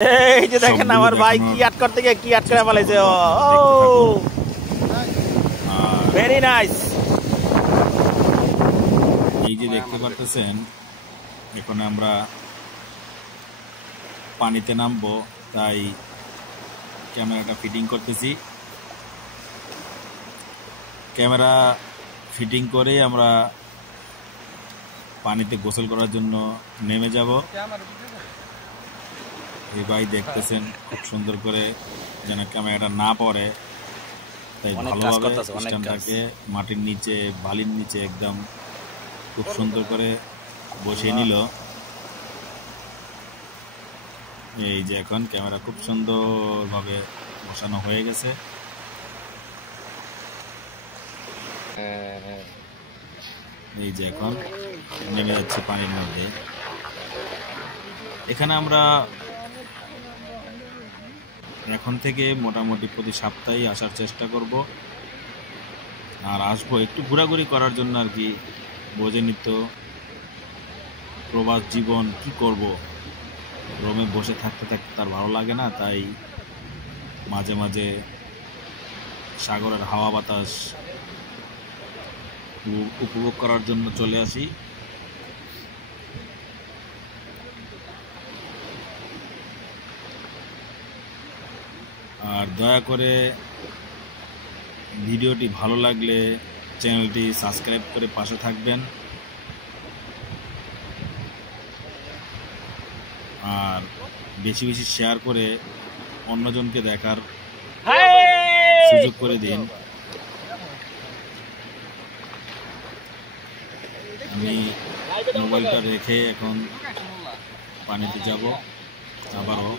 এই যে দেখেন আমার ভাই কি আট করতে গিয়ে কি আট করে ফেলাইছে। ও ভেরি নাইস। এই যে দেখতে পারতেছেন এখন আমরা পানিতে নামবো, তাই ক্যামেরাটা ফিটিং করতেছি। ক্যামেরা ফিটিং করে আমরা পানিতে গোসল করার জন্য নেমে যাব। এই ভাই দেখতেছেন খুব সুন্দর করে যেন ক্যামেরাটা না পড়ে, তাই ভালোভাবে স্ট্যান্ডটাকে মাটির নিচে বালির নিচে একদম খুব সুন্দর করে বসিয়ে নিল। এই যে এখন ক্যামেরা খুব সুন্দরভাবে বসানো হয়ে গেছে। এই যে এখন নেমে যাচ্ছে পানির মধ্যে। এখানে আমরা এখন থেকে মোটামুটি প্রতি সপ্তাহে আসার চেষ্টা করব, আর আসবো একটু ঘোরাঘুরি করার জন্য আর কি। বোঝেনি তো প্রবাস জীবন, কি করব, রুমে বসে থাকতে থাকতে তার ভালো লাগে না, তাই মাঝে মাঝে সাগরের হাওয়া বাতাস উপভোগ করার জন্য চলে আসি। আর দয়া করে ভিডিওটি ভালো লাগলে চ্যানেলটি সাবস্ক্রাইব করে পাশে থাকবেন, আর বেশি বেশি শেয়ার করে অন্যজনকে দেখার সুযোগ করে দিন। আমি মোবাইলটা রেখে এখন পানিতে যাব আবারও।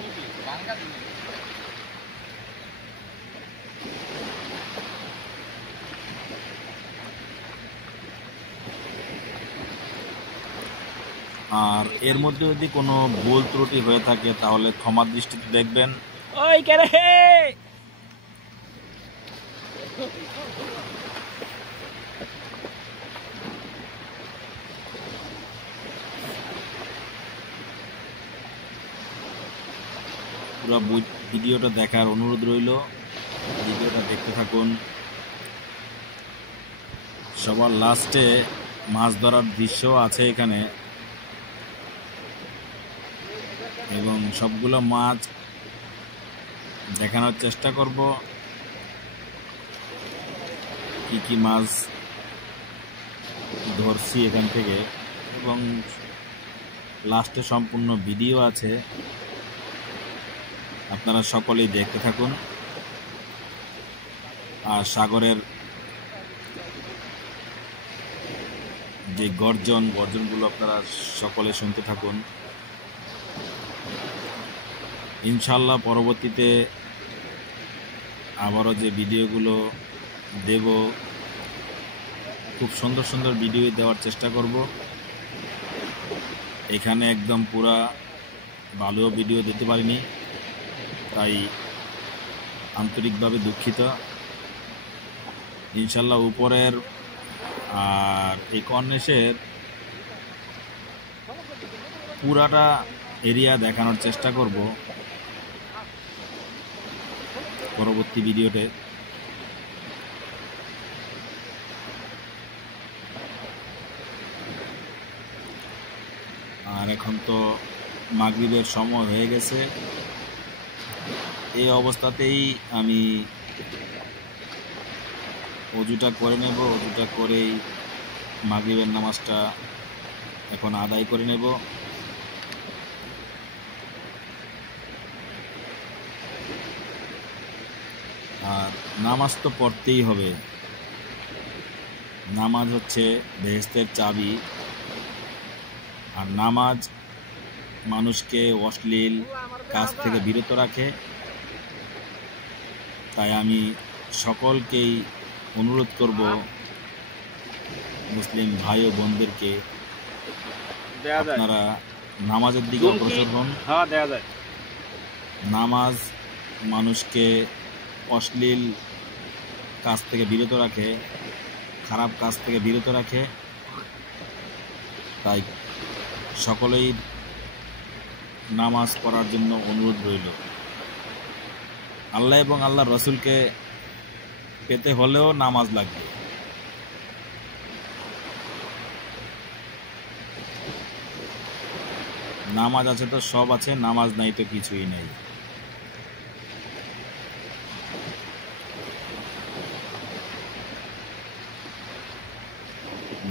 আর এর মধ্যে যদি কোনো ভুল ত্রুটি হয়ে থাকে তাহলে ক্ষমার দৃষ্টিতে দেখবেন। ওই কে রে পুরো ভিডিওটা দেখার অনুরোধ রইল, ভিডিওটা দেখতে থাকুন। সবার লাস্টে মাছ ধরার দৃশ্য আছে এখানে, এবং সবগুলো মাছ দেখানোর চেষ্টা করব, কি কি মাছ ধরছি এখান থেকে, এবং লাস্টে সম্পূর্ণ ভিডিও আছে, আপনারা সকলেই দেখতে থাকুন। আর সাগরের যে গর্জনগুলো আপনারা সকলে শুনতে থাকুন। ইনশাল্লাহ পরবর্তীতে আবারও যে ভিডিওগুলো দেব, খুব সুন্দর সুন্দর ভিডিও দেওয়ার চেষ্টা করব। এখানে একদম পুরা ভালো ভিডিও দিতে পারিনি, তাই আন্তরিকভাবে দুঃখিত। ইনশাল্লাহ উপরের আর এই কর্নেশের পুরাটা এরিয়া দেখানোর চেষ্টা করব পরবর্তী ভিডিওতে। আর এখন তো মাগরিবের সময় হয়ে গেছে, এই অবস্থাতেই আমি অজুটা করে নেব। অজুটা করেই মাগরিবের নামাজটা এখন আদায় করে নেব। আর নামাজ তো পড়তেই হবে, নামাজ হচ্ছে বেহেশতের চাবি। আর নামাজ মানুষকে অশ্লীল কাজ থেকে বিরত রাখে, তাই আমি সকলকেই অনুরোধ করব, মুসলিম ভাই ও বোনদেরকে, আপনারা নামাজের দিকে অগ্রসর হন। নামাজ মানুষকে অশ্লীল কাজ থেকে বিরত রাখে, খারাপ কাজ থেকে বিরত রাখে, তাই সকলেই নামাজ পড়ার জন্য অনুরোধ রইল। আল্লাহ এবং আল্লাহ রসুলকে পেতে হলেও নামাজ লাগবে। নামাজ আছে তো সব আছে, নামাজ নাই তো কিছুই নাই।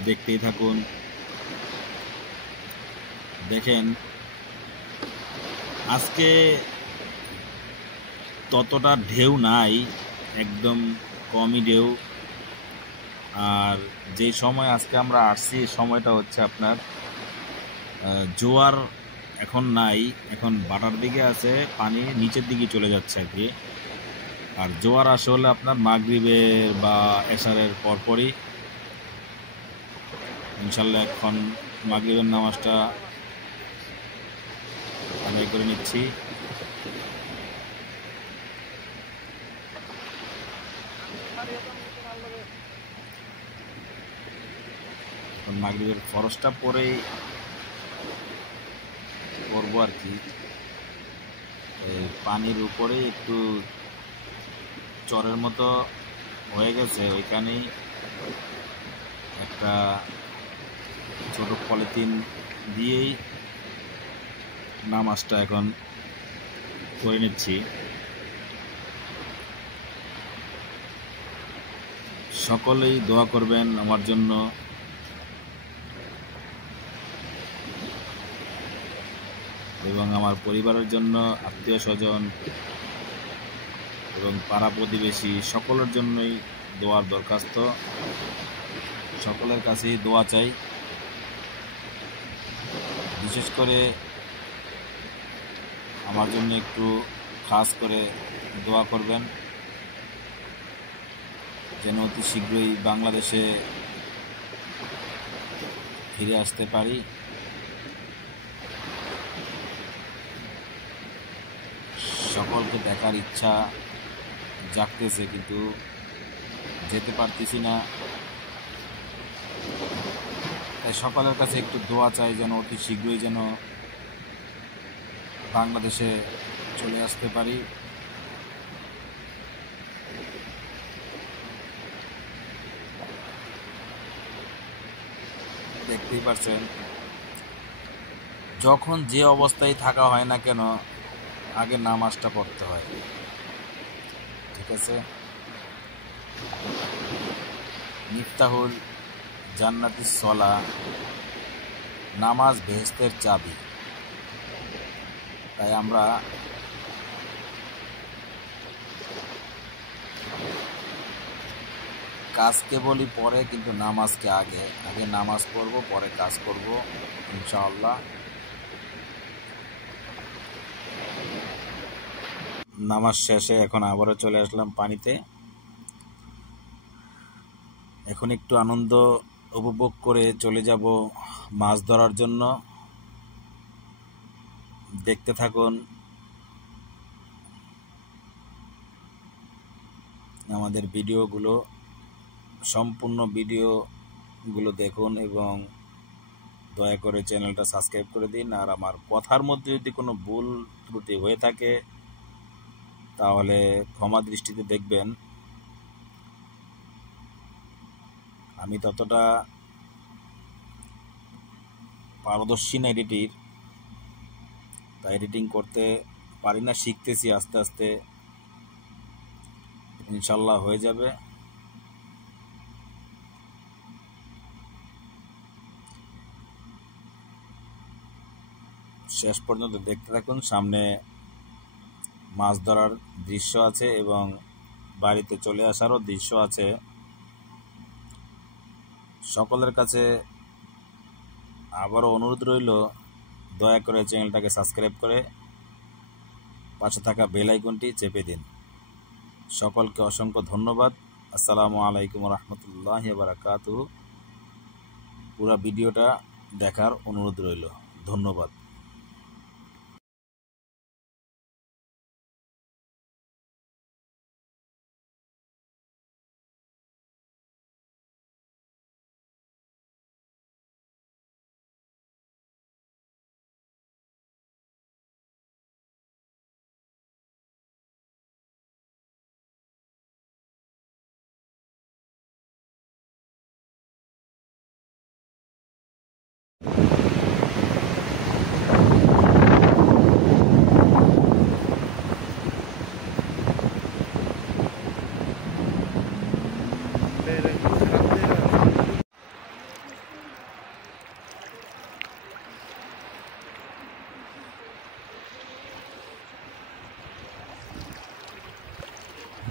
দেখতেই থাকুন। দেখেন আজকে ততটা ঢেউ নাই, একদম কমই ঢেউ। আর যে সময় আজকে আমরা আসছি সময়টা হচ্ছে আপনার জোয়ার এখন নাই, এখন বাটার দিকে আছে, পানি নিচের দিকে চলে যাচ্ছে আর কি। আর জোয়ার আসে হলে আপনার মাগরিবের বা এশারের পরপরই। ইনশাল্লাহ এখন মাগরিবের নামাজটা আদায় করে নিচ্ছি। মাগরিবের ফরজটা পরেই করবো আর কি। এই পানির উপরে একটু চরের মতো হয়ে গেছে, ওইখানেই একটা ছোট পলিথিন দিয়েই নামাজটা এখন করে নিচ্ছি। সকলেই দোয়া করবেন আমার জন্য, এবং আমার পরিবারের জন্য, আত্মীয় স্বজন এবং পাড়া প্রতিবেশী সকলের জন্যই দোয়ার দরখাস্ত। সকলের কাছেই দোয়া চাই। বিশেষ করে আমার জন্য একটু খাস করে দোয়া করবেন, যেন অতি শীঘ্রই বাংলাদেশে ফিরে আসতে পারি। সকলকে দেখার ইচ্ছা জাগতেছে, কিন্তু যেতে পারতেছি না। তাই সকলের কাছে একটু দোয়া চাই যেন অতি শীঘ্রই যেন বাংলাদেশে চলে আসতে পারি। দেখতেই পারছেন, যখন যে অবস্থায় থাকা হয় না কেন আগে নামাজটা পড়তে হয়, ঠিক আছে? মিফতাহুল জান্নাতিস সলা, নামাজ বেহেশতের চাবি। তাই আমরা কাজকে বলি পরে, কিন্তু নামাজকে আগে। আগে নামাজ পড়ব, পরে কাজ করব ইনশাআল্লাহ। নামাজ শেষে এখন আবারও চলে আসলাম পানিতে। এখন একটু আনন্দ উপভোগ করে চলে যাব মাছ ধরার জন্য। দেখতে থাকুন আমাদের ভিডিওগুলো, সম্পূর্ণ ভিডিওগুলো দেখুন এবং দয়া করে চ্যানেলটা সাবস্ক্রাইব করে দিন। আর আমার কথার মধ্যে যদি কোনো ভুল ত্রুটি হয়ে থাকে তাহলে ক্ষমা দৃষ্টিতে দেখবেন। আমি ততটা পারদর্শী না তাই এডিটিং করতে পারি না, শিখতেছি আস্তে আস্তে, ইনশাল্লাহ হয়ে যাবে। শেষ পর্যন্ত দেখতে থাকুন। সামনে মাছ ধরার দৃশ্য আছে এবং বাড়িতে চলে আসারও দৃশ্য আছে। সকলের কাছে আবারও অনুরোধ রইল, দয়া করে চ্যানেলটাকে সাবস্ক্রাইব করে পাশে থাকা বেল আইকনটি চেপে দিন। সকলকে অসংখ্য ধন্যবাদ। আসসালামু আলাইকুম রহমতুল্লাহি ওয়া বারাকাতুহু। পুরো ভিডিওটা দেখার অনুরোধ রইল। ধন্যবাদ।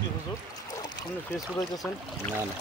কি হুজুর আপনি ফেসবুক হইতেছেন? না না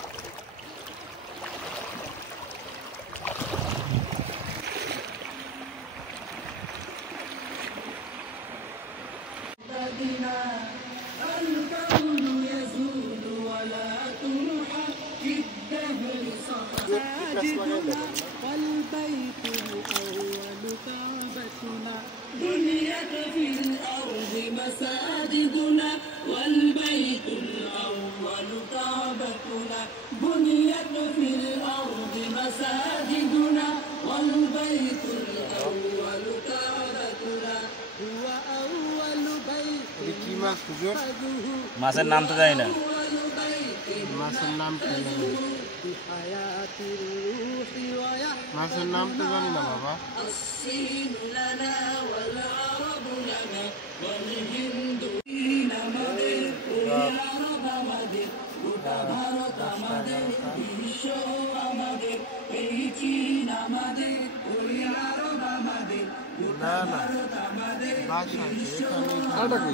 والبيت الأول كعبتنا بنيت في الأرض مساجدنا والبيت الأول كعبتنا بنيت في الأرض مساجدنا والبيت الأول كعبتنا هو أول بيت মাছের নাম তো জানি না মাছের নাম কি জানি মাছের নাম তো জানি না বাবা الصين لنا والعرب لنا والهند আমাদের আরব আমাদের গোটা ভারত আমাদের বিশ্ব আমাদের এই চীন আমাদের ওই আরব আমাদের গোটা ভারত আমাদের বাসা বিশ্ব এখানে